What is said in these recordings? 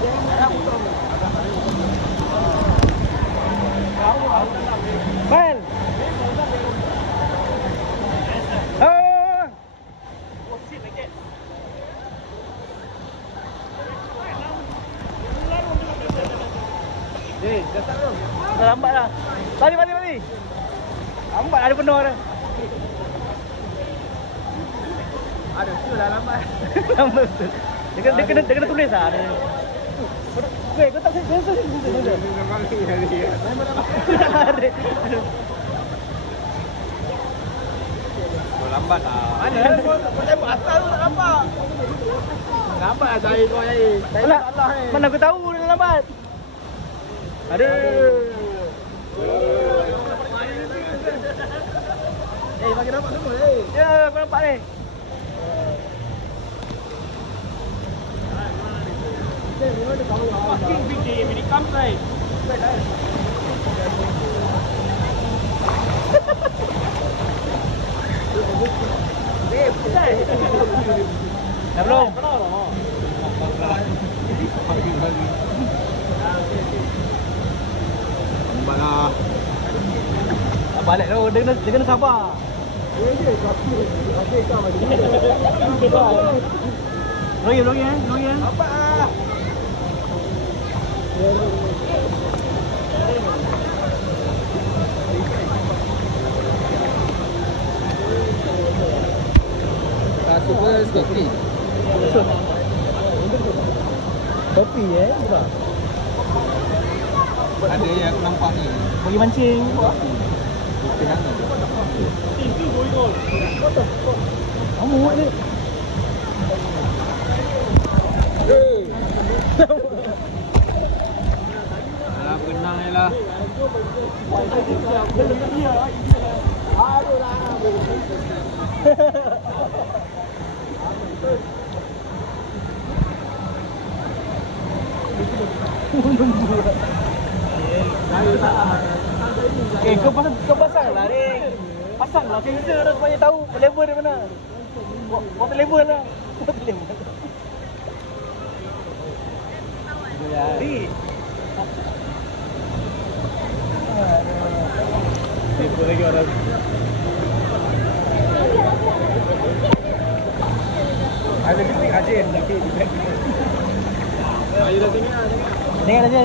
Bel. Oh. Dah lambat dah. Balik. Lambat ada penuh dah. Ada tu dah lambat. Lambat betul. Dia kena tulis lah. Weh, kau tak biasa sih. Lambat lah. Mana? Kau tembak atas tu tak nampak. Lambat lah cari kau cari. Mana aku tahu dia lambat. Aduh. Bagi nampak semua Ya, aku nampak ni. Fucking big day when it comes right. Dah belum? Lambat lah. Tak balik tu, dia kena sabar. Login. Apa ah? Satu plus kopi. Kopi bukan? Ada yang aku nampak ni. Pergi mancing. Kopi hangat. Kamu ni. Alah berenang je lah. Aduh lah. Kau pasang lah ni. Pasang lah sensor dah supaya tahu level dia mana. Water level lah. Water level. Ni. Level lagi orang. Ada bising Ajin tapi ayo dah tengok lah. Tengok aja.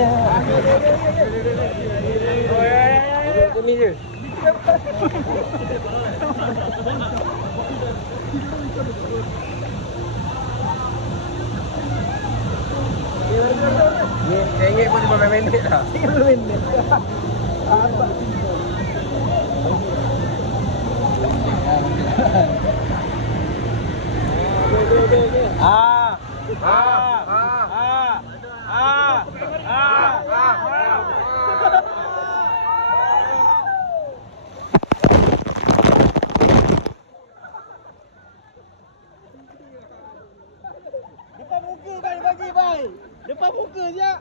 Oh ya. Sini je. Ni RM1 pun 15 minit dah. 15 minit. Apa? Depan muka bagi. Depan muka je.